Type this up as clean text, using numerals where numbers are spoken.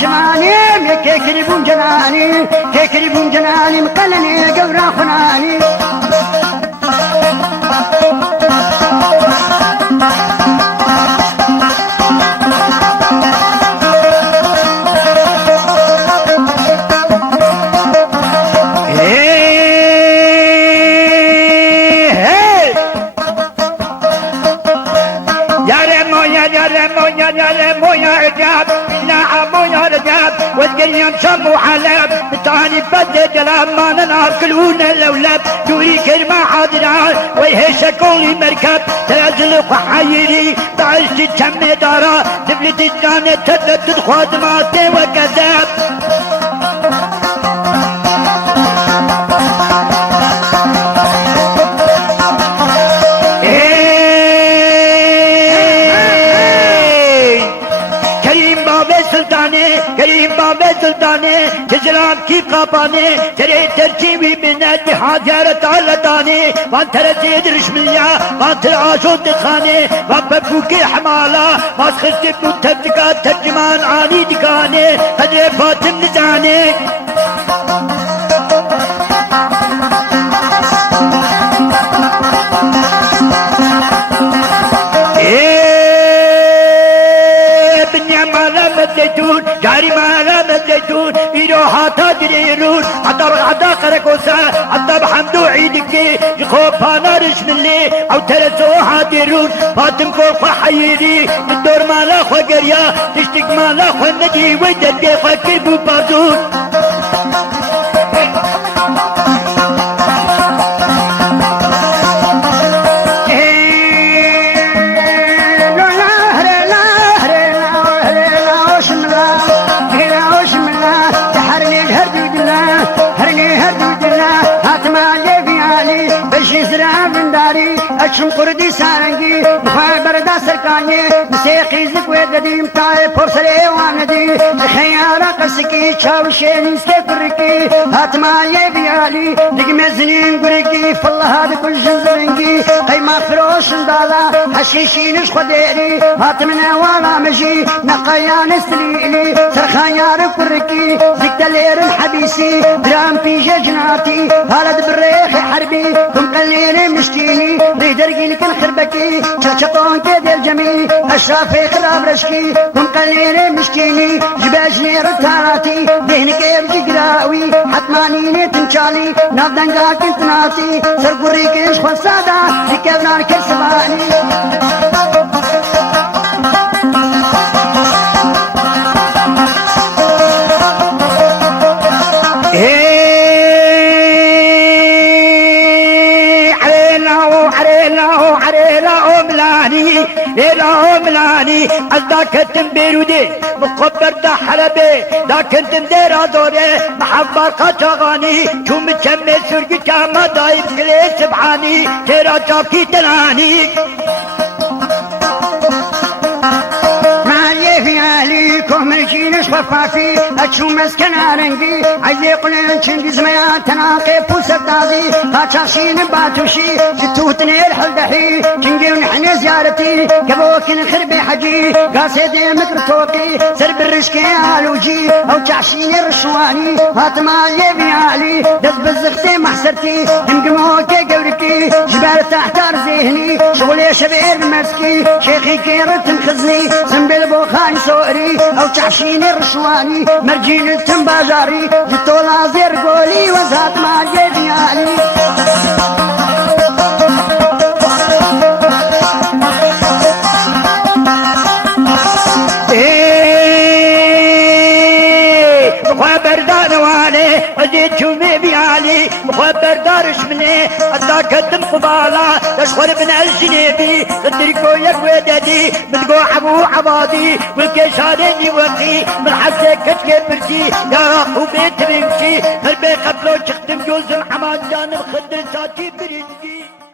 شماني كيكربون جناني كيكربون جناني مقلني قورا خناني والقريم شموا حلب تاني بدد لما ننهار كلون الاولاد دوري كلمة حاضران ويهشكوا لي مركب تازلق حيري تعيش تشمي دارا تبلد الجانة تبلد خادماتي وكذاب سلطاني تجرام كيف قاباني تري ترتيبي من الحاجرة على داني وان ترى زيد رشمية وان ترى عاشو دخاني وان ببوكي حمالة ما تخشت بنو تبتقى ترجمان عاني دقاني هدي فاتم نزاني الزيتون جاري مالا الزيتون إيروها تاجريرون عدا قرقوسا عدا بحمدو عيدك يخوفانا رشم اللي أو ترسوها ديرون فاتم كوفا حيري الدور مالا خوا قريا تشتك مالا خوا ندي ويدد خوا كربو بازون أشم قردي سارنجي مخابر دا سركاني مسيقي زكوة قديم تاي فرسلي واندي خيارة قسكي تشاوشين سكركي هاتما يبيالي نجم زنين قرقي فالله هذا كل جنزرنجي قيمة فروش دالا حشيشين خديري هاتمنا وانا مجي نقيان استليلي سرخيار قرقي زكت اللير الحبيسي درام في جناتي هالد بالريخ حربي كم قليل مشكيني درقي لك الخربكي شاشطون كده الجميع الشافي خراب رشكي كم قليل مشكيني جباجني رتاراتي دهنك يبجي قراوي حتمانيني تنشالي نافدنقا كنت ناتي سرقوري كيش خلصادا لكبنار كرسباني إلى ملاني أزداك تنبيرودي مخبر دا حربي دا كنت مدير دوري محبر قطغاني كوم تشمي سرقي كاما دايب كلي سبحاني تيرا جاكي تلاني عليكم الجينش خفافي أتشو مسكن عرنجي عايز يقولن تشنجز ما تناقي بوسك دازي قاتشاشين باتوشي جتوتني الحلدحي تنجي ونحن زيارتي كبوكن خربي حجي قاسدي مكرتوكي سرب الرشكي عالوجي أو تعشين الرشواني فاطمة يبي علي دز بزختي محسرتي يمقموكي قوركي جبال تحتار ذهني شغلي شبير مسكي شيخي كيرت مخزني سنبل بوخاني سوري أو تعشين الرشواني مرجين التنبازاري جتولا زير قولي وزاد ما جيبي علي خبردار والي وزيد شومي بيالي خبردار شمني أدا قدم قبالا تشخر من الجنيبي تدركو يقوي دادي بتقو عبو عبادي والكيشارين يوقي من حسك كتك برسي يا راقو بيت بنكي قلبي قبلو تختم جوز محمد جانب خدر ساتي بريدي